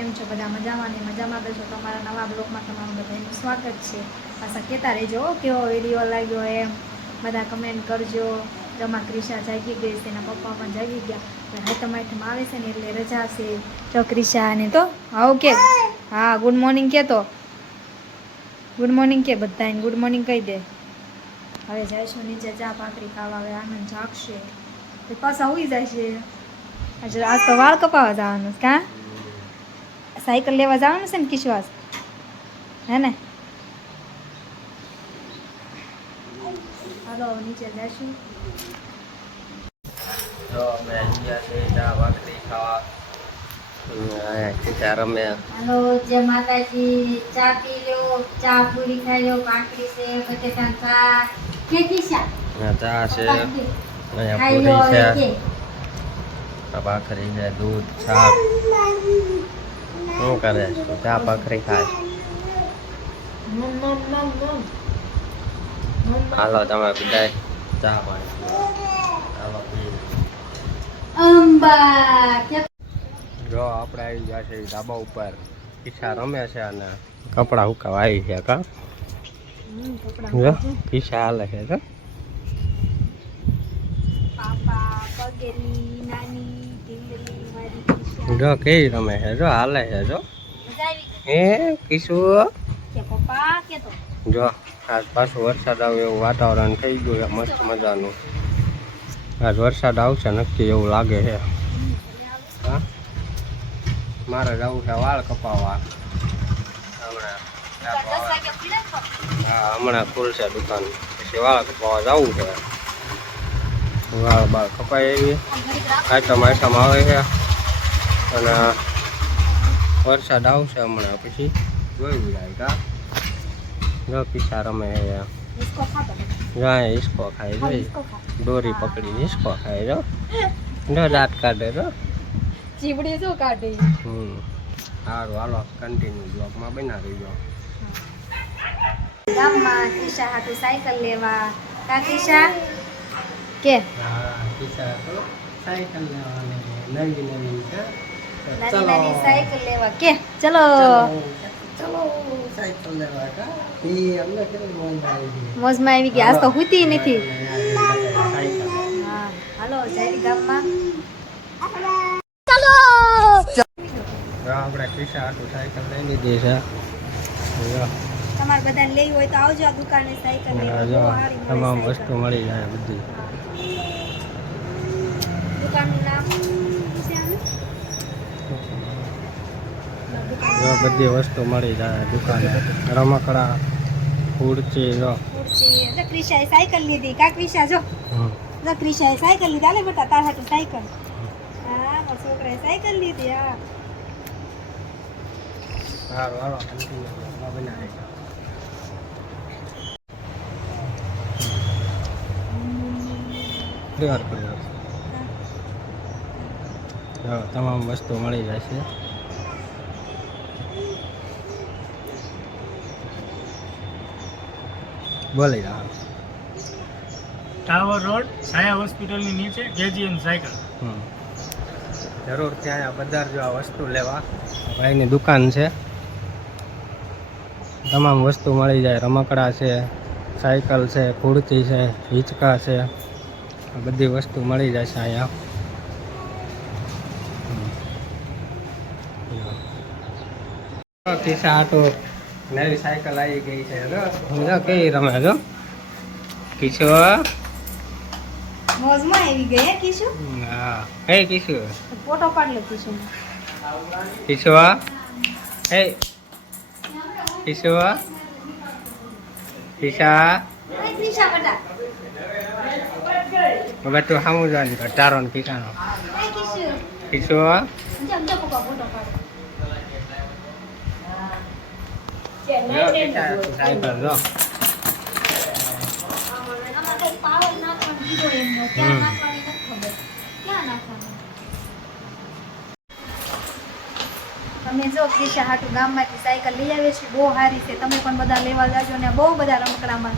કેમ છો બધા મજામાં ને મજામાં તો છો તમારા નવા બ્લોગમાં તમારું બધાનું સ્વાગત છે પાછા કહેતા રહેજો કેવો વિડીયો લાગ્યો એમ બધા કમેન્ટ કરજો રમા ક્રિશા જાગી ગઈ છે એના પપ્પા પણ જાગી ગયા હાથમ આવે છે ને એટલે રજા છે તો ક્રિશા ને તો આવું કે હા ગુડ મોર્નિંગ કે તો ગુડ મોર્નિંગ કે બધાને ગુડ મોર્નિંગ કહી દે હવે જઈશું નીચે ચા ભાખરી ખાવા હવે આનંદ જાગશે પાછા હોઈ જાય છે આજ તો વાળ કપાવા જવાનું કાં સાયકલ લેવા જવાનું છે ને કિશવાસ હે ને હાલો નીચે જઈશું તો અમે અહીંયા છે ચા ભાખરી ખાવા રમે હાલો જય માતાજી ચા પી લો ચા પૂરી ખાઈ લો ભાખરી છે બટેટા શાક કે કિશા ચા છે અહીંયા પૂરી છે ભાખરી છે દૂધ છાશ શું કરે ચા ભાખરી ખાય હાલો તમે બધા ચા પાણી ચાલો જો આપણે આવી ગયા છે ધાબા ઉપર કિસ્સા રમે છે અને કપડા હુકાવા આવી છે કા જો કિસ્સા હાલે છે તો જો કેવી રમે છે જો હાલે છે જો હે કિશુ જો આજ પાછું વરસાદ આવે એવું વાતાવરણ થઈ ગયું મસ્ત મજાનું આજ વરસાદ આવશે નક્કી એવું લાગે છે હા મારે જવું છે વાળ કપાવવા હમણાં ખુલશે દુકાન પછી વાળ કપાવવા જવું છે વાળ બાળ કપાય એવી આઈટમ આવે છે અને વરસાદ આવશે હમણાં પછી જોઈ જાય કા જો કિસ્સા રમે જો હિસકો ખાય જોઈ દોરી પકડી હિસકો ખાય જો દાંત કાઢે જો ચીબડી શું કાઢી સારું હાલો કન્ટિન્યુ બ્લોગમાં બના રહીજો ગામમાં કિસ્સા હાટુ સાયકલ લેવા કા કિસ્સા કે કિસ્સા તો સાયકલ લેવાની નવી નવી છે નાની સાયકલ લેવા કે ચલો ચલો સાયકલ લેવા કા અમને કેવી મોજમાં આવી ગયા આજ તો હુતી નથી સાયકલ હા હાલો જઈ ગામમાં આપણે કિસ્સા હાટુ સાયકલ લઈ લીધી છે તમારે બધાને લેવી હોય તો આવજો આ દુકાને સાયકલ લેવા તમામ વસ્તુ મળી જાય બધી દુકાનનું નામ જો બધી વસ્તુ મળી જાય દુકાને રમકડા ખુરચી જો ક્રિશાએ સાયકલ લીધી કા ક્રિશા જો ક્રિશાએ સાયકલ લીધી આલે બેટા તાર હાટુ સાયકલ હા મારા છોકરાએ સાયકલ લીધી હા સારું હાલો કન્ટિન્યુ બનાવી તૈયાર કર્યો તમામ વસ્તુ મળી જશે બોલી રહ્યા ટાવર રોડ સાયા હોસ્પિટલની નીચે કેજીએન સાયકલ જરૂર ત્યાં પધારજો આ વસ્તુ લેવા ભાઈની દુકાન છે તમામ વસ્તુ મળી જાય રમકડા છે સાયકલ છે ખુરચી છે હિંચકા છે આ બધી વસ્તુ મળી જશે અહીંયા કિસ્સા હાટો નવી સાયકલ આવી ગઈ છે જો કેવી રમે જો કિશો મોજમાં આવી ગઈ હે કિશુ હા કઈ કિશો ફોટો પાડ લે કિશુ કિશો હે કિશો કિશા ક્રિશા બેટા હવે તું સામું જવાની તારો ને કિસાનો કિશુ કિશો જમ જમ પપ્પા ફોટો પાડ સાયકલ જો તમે જો જો ક્રિશા હાટુ ગામમાંથી સાયકલ લઈ આવે છે, બહુ સારી છે. તમે પણ બધા લેવા જાજો ને બહુ બધા રમકડામાં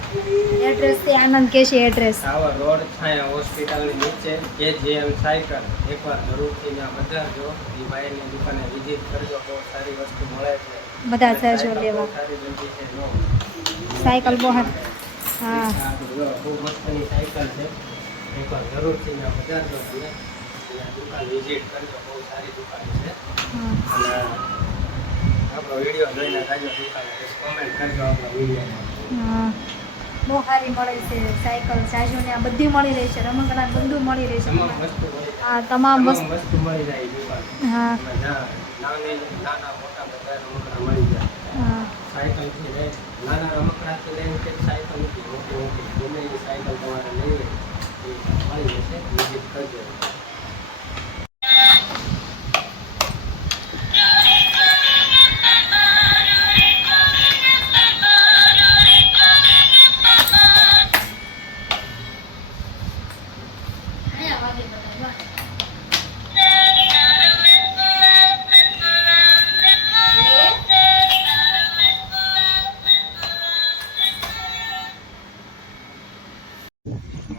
એડ્રેસ છે. આનંદ કે છે એડ્રેસ ટાવર રોડ છાયા હોસ્પિટલની નીચે KGM સાયકલ. એકવાર જરૂરથી ત્યાં બજારજો. એ ભાઈની દુકાને વિઝિટ કરજો. બહુ સારી વસ્તુ મળે છે. બધા જાજો સાયકલ લેવા. બહુ સારી બનતી છે. જો. સાયકલ બહુ હા જો, બહુ મસ્તની સાયકલ છે. એકવાર જરૂરથી ત્યાં બજારજો તમે. ત્યાં દુકાન વિઝિટ કરજો. બહુ સારી દુકાન છે. અને આપણો વિડીયો જોઈને જાજો દુકાને. કોમેન્ટ કરજો આપણો વિડીયોમાં. બહુ સારી મળે છે સાયકલ જાજો ને આ બધી મળી રહી છે. રમકડા બધું મળી રહી છે. તમામ વસ્તુ મળી જાય. હા તમામ વસ્તુ વસ્તુ મળી જાય દુકાન. હા નાના મોટા બધા રમકડા મળી જાય. હા સાયકલથી લઈ નાના રમકડાથી લઈને કે સાયકલ નથી મોટી મોટી ગમે એવી સાયકલ તમારે લેવી એ મળી જશે. વિઝિટ કરજો.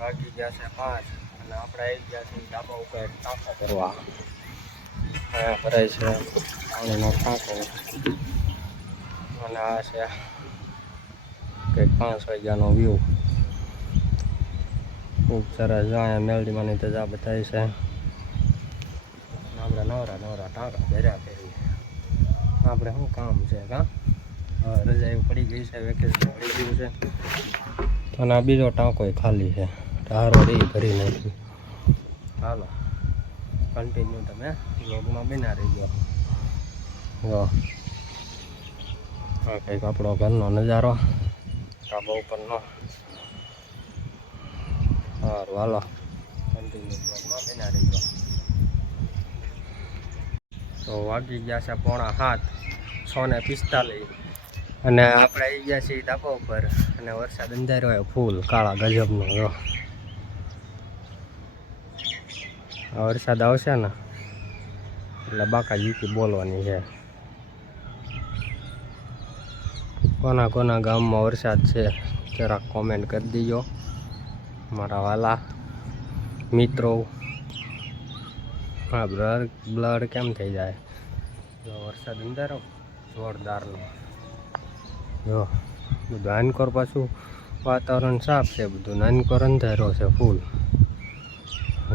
વાગી ગયા છે 5 અને આપણે આવી ગયા છીએ ધાબા ઉપર ટાંકો કરવા. અહીંયા ભરાય છે પાણીનો ટાંકો અને આ છે કંઈક 5 વાગ્યાનો વ્યૂ. ખૂબ સરસ. અહીંયા મેલડીમાંની ધજા બતાવી છે. આપણે નવરા ટાંકા ભર્યા કરીએ. આપણે શું કામ છે કાં રજા એવી પડી ગઈ છે, વેકેશન પડી ગયું છે. અને આ બીજો ટાંકો ખાલી છે. ટારો એ ભરી નાખ્યું. હાલો કન્ટિન્યુ તમે વ્લોગમાં બના રહી ગયો. જો હા કંઈક આપણો ઘરનો નજારો ધાબા ઉપરનો. સારું હાલો કન્ટિન્યુ વ્લોગમાં બના રહી ગયો. તો વાગી ગયા છે 6:45 6:45 અને આપણે આવી ગયા છીએ ધાબા ઉપર અને વરસાદ અંધારો હોય ફૂલ કાળા ગજબનો. જો આ વરસાદ આવશે ને એટલે બાકા જીતી બોલવાની છે. કોના કોના ગામમાં વરસાદ છે જરાક કોમેન્ટ કરી દીજો મારા વાલા મિત્રો. હા બ્લડ કેમ થઈ જાય જો વરસાદ અંધારો જોરદારનો. જો બધું નાનકોર પાછું વાતાવરણ સાફ છે, બધું નાનકોર અંધારો છે ફૂલ.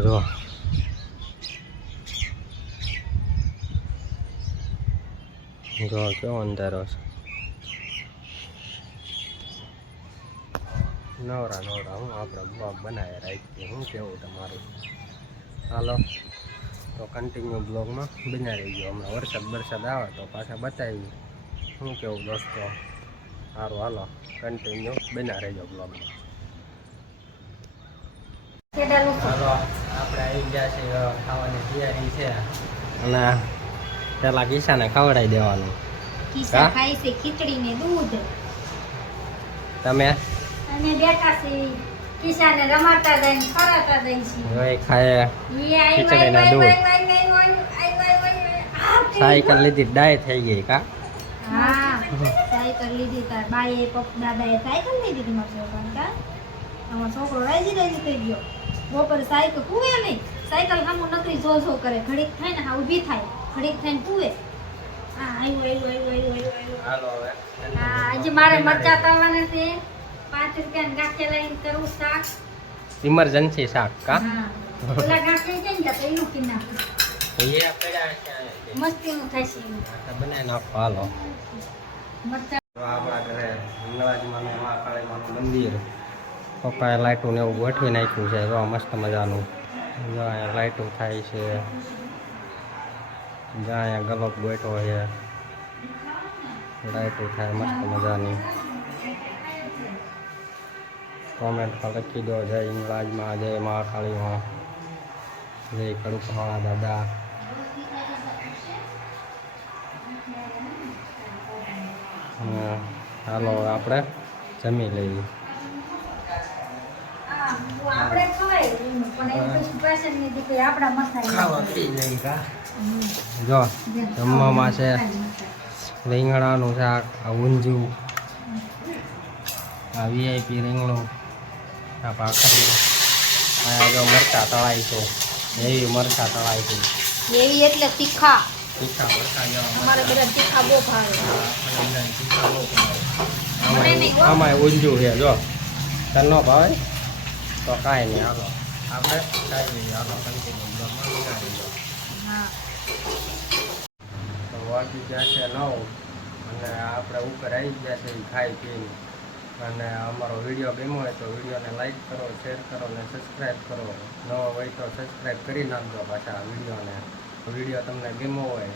જો જો કેવો અંધારો છે. નવરા હું આપણે બ્લોગ બનાવી રાખીએ. શું કેવું તમારું? હાલો તો કન્ટિન્યુ બ્લોગમાં બના રહી ગયો. હમણાં વરસાદ આવે તો પાછા બતાવી શું કેવું દોસ્તો. સારું હાલો કન્ટિન્યુ બના રહેજો બ્લોગમાં. હાલો આપણે આવી ગયા છીએ. ખાવાની તૈયારી છે અને પેલા કિસાને ખવડાવી દેવાનું. કિસ્સા ખાય છે ખીચડી ને દૂધ. તમે અમે બેઠા છીએ કિસ્સાને રમાડતા જઈને ખરાતા જઈને છીએ. એ ખાય ખીચડી ને દૂધ. સાયકલ લીધી ડાય થઈ ગઈ કા? હા સાયકલ લીધી તાર બાઈએ દાદાએ સાયકલ લીધી હતી મારા છોકરાને કા? અમારો છોકરો રાજી થઈ ગયો. બપોરે સાયકલ કુવે નહીં. સાયકલ સામુ નકરી જો કરે. ઘડીક થાય ને હા ઊભી થાય, ઘડીક થઈને કુવે. હા આવ્યું. હાલો હવે હા આજે મારે મરચા તળવાના છે. 5 રૂપિયાના ગાંઠિયા લઈને કરું શાક. ઇમરજન્સી શાક કા? હા ઓલા ગાંઠિયા છે ને તો એનું કી નાખું. એ પડ્યા છે મસ્તીનું થાય છે. આ બનાવી નાખો. હાલો મરચા આપણા ઘરે હિંગળાજમાંનું મહાકાળીમાનું મંદિર. પપ્પાએ લાઇટું ને એવું ગોઠવી નાખ્યું છે. જો મસ્ત મજાનું. જો અહીંયા લાઇટું થાય છે. જ્યાં અહીંયા ગલોપ ગોઠવો છે લાઇટું થાય મસ્ત મજાની. કોમેન્ટ પર લખી દો જય હિંગળાજમાં, જય મહાકાળીમાં, જય કડુકવાળા દાદા. હાલો આપણે જમી લઈએ. આપણે ખવાય પણ એ પછી પેશન ની આપણા મસાલા ખાવા પી લઈએ કા? જો જમવામાં છે રીંગણાનું શાક, આ ઊંધિયું, આ વીઆઈપી રીંગણું, આ ભાખરી, આ જો મરચાં તળાય છે, એવી મરચાં તળાય છે, એવી એટલે તીખા. તીખા મરચાં જેવા અમારે મરચાં. બધા તીખા બહુ ભાવે. તીખા બહુ ભાવે. મને નહીં હો. આમાંય ઊંધિયું છે જો તને ન ભાવે તો કાંઈ નહીં હાલો આપણે ખાઈ લઈએ હાલો કન્ટિન્યુ બ્લોગમાં બનાવી દો. હા. તો વાગી ગયા છે 9 અને આપણે ઉપર આવી ગયા છે ખાઈ પીને. અને અમારો વિડીયો ગમ્યો હોય તો વિડીયોને લાઈક કરો, શેર કરો અને સબસ્ક્રાઈબ કરો. નવો હોય તો સબસ્ક્રાઈબ કરી નાખજો પાછા વિડીયોને. વિડીયો તમને ગમ્યો હોય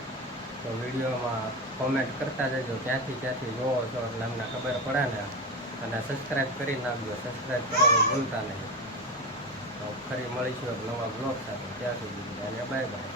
તો વિડીયોમાં કોમેન્ટ કરતા જજો ક્યાંથી જોવો છો એટલે અમને ખબર પડે ને. અને સબસ્ક્રાઈબ કરી નાખજો, સબસ્ક્રાઈબ કરવાનું ભૂલતા નહીં. તો ફરી મળીશું એક નવા બ્લોગ સાથે. ત્યાં સુધી બાય બાય.